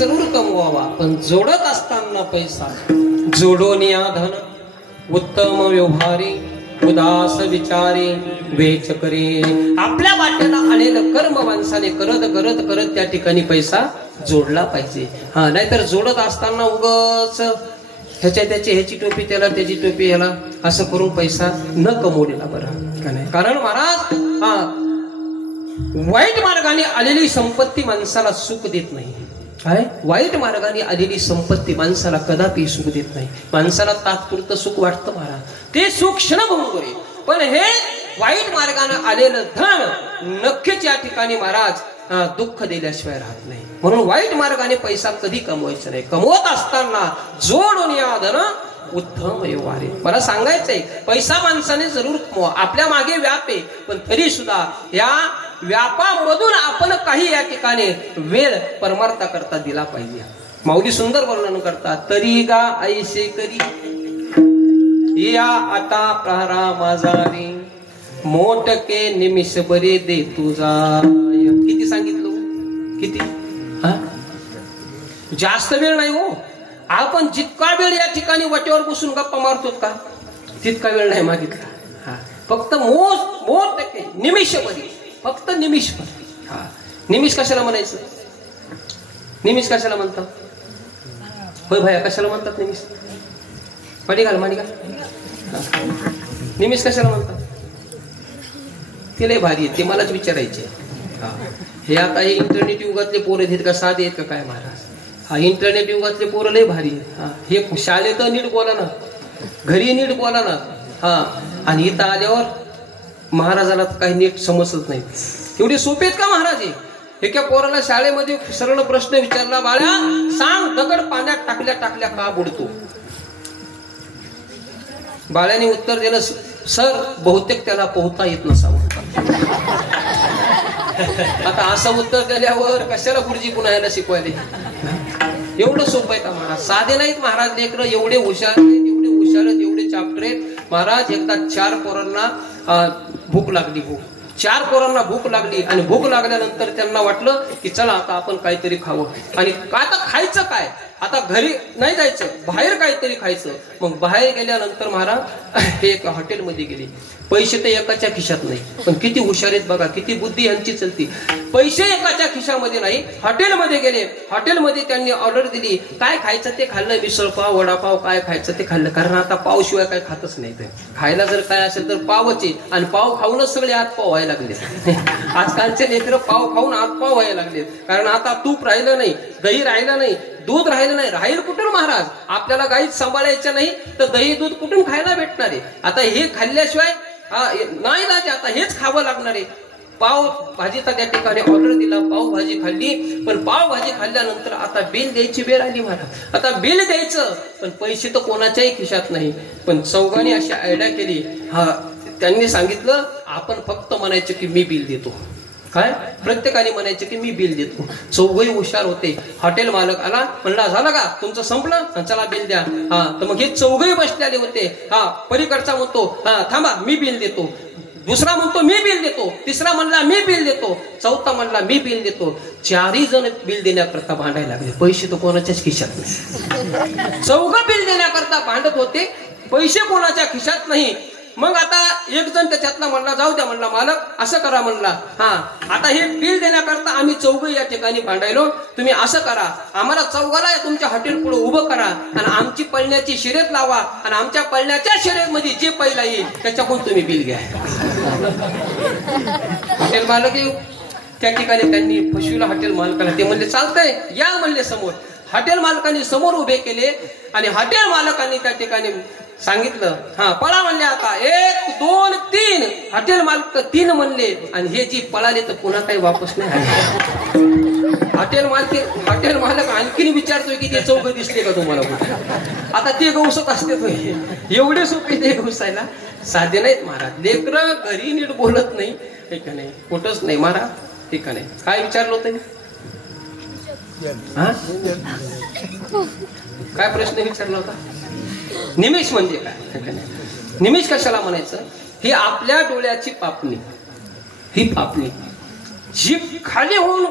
जरूर कमवावा, पण जोडत असताना पैसा जोडून या धन उत्तम व्यवहारी उदास विचारी वेच करे. आपल्या वाट्याला आलेलं कर्म माणसाने करत करत करत त्या ठिकाणी पैसा जोडला पाहिजे. हा, नाहीतर जोडत असताना उगाच ह्याची टोपी त्याला, त्याची टोपी ह्याला, असं करून पैसा न कमवलेला बरं का नाही. कारण महाराज, हा, वाईट मार्गाने आलेली संपत्ती माणसाला सुख देत नाही. काय? वाईट मार्गाने आलेली संपत्ती माणसाला कदापि सुख देत नाही. माणसाला तात्पुरतं सुख वाटतं महाराज, ते सुख क्षणभंगुर आहे. पण हे वाईट मार्गाने आलेलं धन नक्कीच या ठिकाणी महाराज दुःख दिल्याशिवाय राहत नाही. म्हणून वाईट मार्गाने पैसा कधी कमवायचा नाही. कमवत असताना जोडून या धन उत्तम व्यवहार. मला सांगायचंय, पैसा माणसाने जरूर कमवा. आपल्या मागे व्याप आहे, पण तरी सुद्धा या व्यापामधून आपण काही या ठिकाणी वेळ परमार्था करता दिला पाहिजे. माऊली सुंदर वर्णन करतात, तरी गा ऐसे करी या आता प्रहारा माझारी मोठके निमिष बरे दे तुझा. किती सांगितलं? किती? हा, जास्त वेळ नाही हो. आपण जितका वेळ या ठिकाणी वाटेवर बसून गप्पा मारतो का, तितका वेळ नाही मागितला. हा, फक्त मोठके निमिष बरी, फक्त निमिष. हा, निमिष कशाला म्हणायचं? निमिष कशाला म्हणतात? होय भया, कशाला म्हणतात निमिष? माडी घाल. निमिष कशाला म्हणतात? ते लय भारी आहे, ते मलाच विचारायचे. हे आता हे इंटरनेट युगातले पोरं आहेत का, साधे आहेत का काय महाराज? हा, इंटरनेट युगातले पोरं लय भारी. हा, हे शाळेत नीट बोला ना, घरी नीट बोला ना. हा, आणि इथं आल्यावर महाराजाला काही नीट समजत नाही. एवढे सोपे आहेत का महाराज? एका पोराला शाळेमध्ये सरळ प्रश्न विचारला, बाळा सांग दगड पाण्यात टाकल्या टाकल्या का बुडतो? बाळ्याने उत्तर दिलं, सर बहुतेक त्याला पोहता येत नसावं. आता असं उत्तर दिल्यावर कशाला गुरुजी पुन्हा यायला शिकवायला? एवढं सोपं आहे का महाराज? साधे नाहीत महाराज लेकरं, एवढे हुशार आहेत, एवढे हुशार आहेत, एवढे चाप्टर आहेत महाराज. एकदा 4 पोरांना भूक लागली. 4 पोरांना भूक लागली आणि भूक लागल्यानंतर त्यांना वाटलं की चला आता आपण काहीतरी खावं. आणि आता खायचं काय? आता घरी नाही जायचं, बाहेर काहीतरी खायचं. मग बाहेर गेल्यानंतर महाराज हे एका हॉटेलमध्ये गेले. पैसे तर एकाच्या खिशात नाही, पण किती हुशार आहेत बघा, किती बुद्धी यांची चलती. पैसे एकाच्या खिशामध्ये नाही, हॉटेलमध्ये गेले. हॉटेलमध्ये त्यांनी ऑर्डर दिली, काय खायचं ते खाल्लं. मिसळपाव, वडापाव, काय खायचं ते खाल्लं. कारण आता पाव शिवाय काय खातच नाही. ते खायला जर काय असेल तर पावच आहे, आणि पाव खाऊनच सगळे हातपाव व्हायला लागले. आजकालचे लेकरं पाव खाऊन हातपाव व्हायला लागले. कारण आता तूप राहिलं नाही, दही राहिलं नाही, दूध राहिलं नाही. राहील कुठून महाराज? आपल्याला गाईच सांभाळायचं नाही तर दही दूध कुठून खायला भेटणार आहे? आता हे खाल्ल्याशिवाय नाही ना, आता हेच खावं लागणार आहे. पाव भाजीचा त्या ठिकाणी ऑर्डर दिला, पाव भाजी खाल्ली. पण पाव भाजी खाल्ल्यानंतर आता बिल द्यायची वेळ आली महाराज. आता बिल द्यायचं, पण पैसे तर कोणाच्याही खिशात नाही. पण चौघांनी अशी आयडिया केली. हा, त्यांनी सांगितलं, आपण फक्त म्हणायचं की मी बिल देतो. काय? प्रत्येकाने म्हणायचं की मी बिल देतो. चौघही हुशार होते. हॉटेल मालक आला, म्हणला झालं का तुमचं? संपलं, चला बिल द्या. हा, तर मग हे चौघही बसलेले होते. हा, पलीकडचा म्हणतो हा थांबा मी बिल देतो. दुसरा म्हणतो मी बिल देतो. तिसरा म्हणला मी बिल देतो. चौथा म्हणला मी बिल देतो. 4ही जण बिल देण्याकरता भांडायला लागले. पैसे तर कोणाच्याच खिशात नाही. चौघं बिल देण्याकरता भांडत होते, पैसे कोणाच्या खिशात नाही. मग आता एक जण त्याच्यातला म्हणला, जाऊ द्या म्हणला मालक, असं करा म्हणला. हा, आता हे बिल देण्याकरता आम्ही चौघं या ठिकाणी भांडायलो. तुम्ही असं करा, आम्हाला चौघाला तुमच्या हॉटेल पुढे उभं करा आणि आमची पळण्याची शर्यत लावा, आणि आमच्या पळण्याच्या शर्यतमध्ये जे पहिला येईल त्याच्याकडून तुम्ही बिल घ्या. हॉटेल मालक त्या ठिकाणी त्यांनी फसविला हॉटेल मालकाला. ते म्हणले चालतंय, या म्हणले समोर. हॉटेल मालकांनी समोर उभे केले आणि हॉटेल मालकांनी त्या ठिकाणी सांगितलं, हा पळा म्हणले. आता 1 2 3. हॉटेल मालक 3 म्हणले, आणि हे जी पळाले तर पुन्हा काही वापस नाही आले. हॉटेल मालक आणखीन विचारतोय की ते चौघ दिसले का तुम्हाला कुठे? आता ते गवसत असते. एवढे सोपे ते गवसायला साधे नाहीत महाराज. लेकरं घरी नीट बोलत नाही, हे का नाही, कुठंच नाही महाराज, हे का नाही. काय विचारलं होतं? काय प्रश्न विचारला होता? निमिष म्हणजे काय? निमिष कशाला म्हणायचं? ही आपल्या डोळ्याची पापणी, ही पापणी जी खाली होऊन